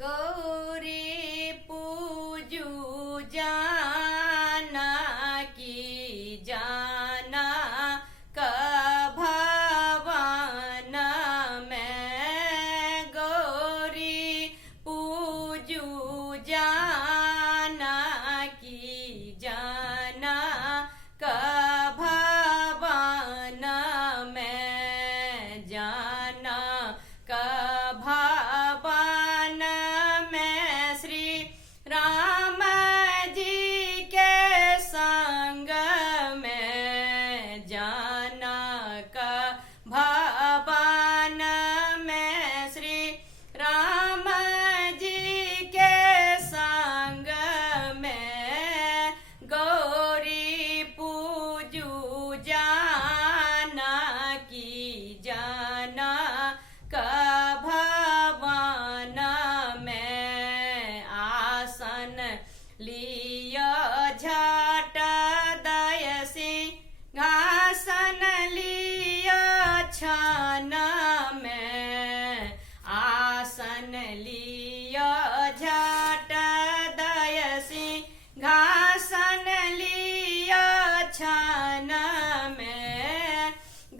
गौरी पूजू जाना की जाना का भवन में गौरी पूजू जाना की जाना का भवन में जाना का भवन में श्री राम जी के संग में जाना का भवन में श्री राम जी के संग में गौरी पूजू जाना की जाना का भवन में आसन लिया झट दय सिंहासन लिया छन में आसन लिया झट दय सिंहासन लिया छन में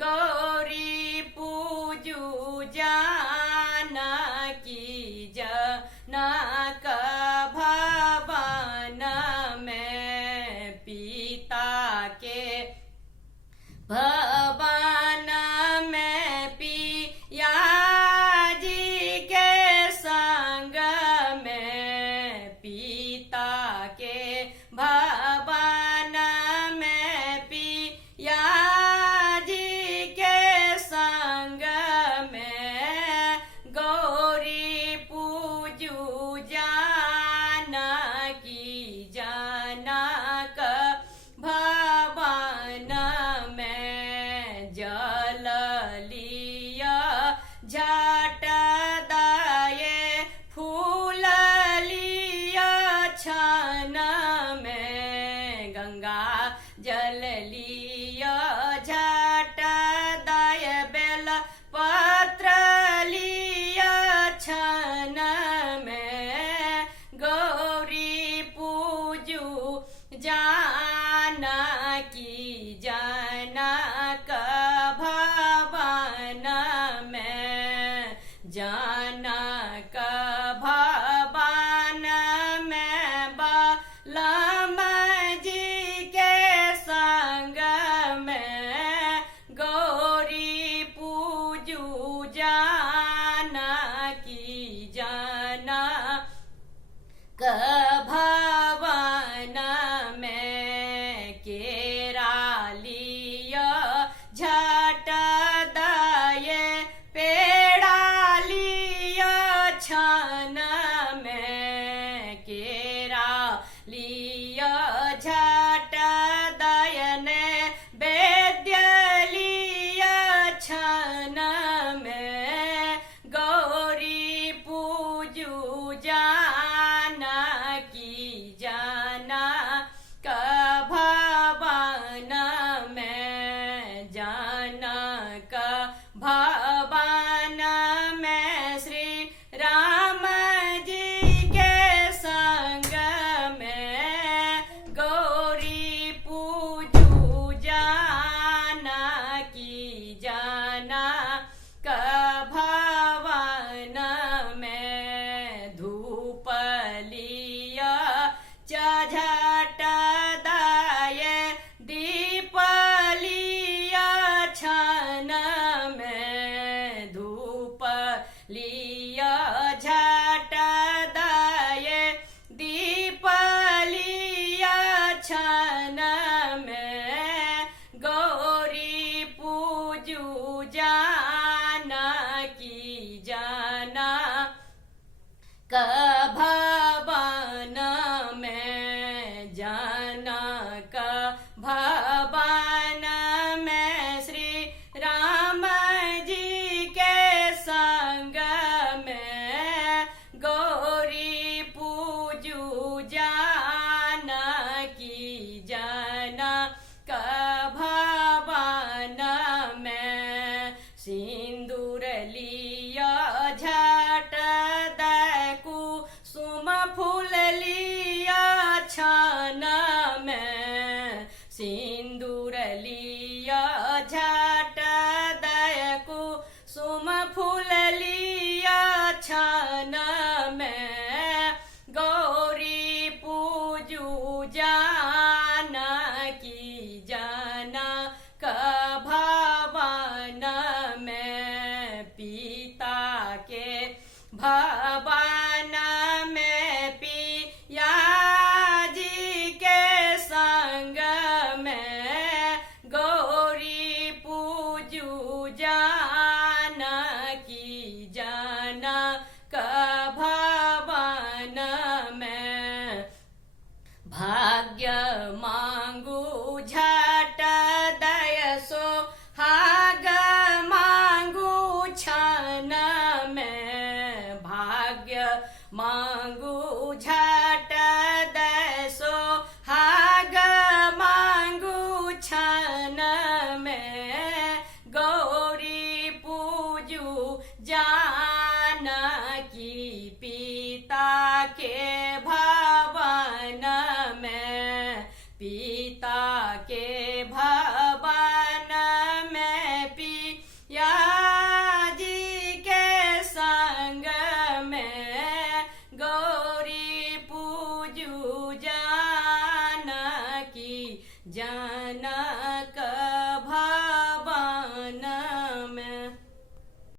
गौरी पूजू जाना की जाना का भवन में पिता के भवन में पिया जी के संग में पिता के भवन में पिया जी के संग में गौरी पूजू जाना की जाना का भवन में जल लिया झट दाये फूल लिया छन में गंगा जल लिया झट दाय बेल पत्र लिया छन में गौरी पूजू जाना की जाना का भवन में जाना का भवन में बलम जी के संग में गौरी पूजू जाना की जाना का भवन में केरा लिया झट दाये पेड़ा लिया छन में केरा लिया झट दयने वेद्य लिया छन में गौरी पूजू जाना की जाना का भवन में जाना का भवन में श्री राम जी के संग में गौरी पूजू जाना की जाना का भवन में धूप लिया झट दाये दीप लिया छन में धूप लिया झट दाये दीप लिया छन में गौरी पूजू जाना की जाना का भवन में जाना का भवन में श्री राम जी के संग में गौरी पूजू जाना की जाना का भवन में सिंदूर लिया झट दकू के भवन में पिया जी के संग में गौरी पूजू जानकी जनक भवन में भाग्य मांगू झट दय सोहाग मांगू छन में भाग्य मांगू झट दय सोहाग मांगू छन में गौरी पूजू जानकी पिता के भवन में पिता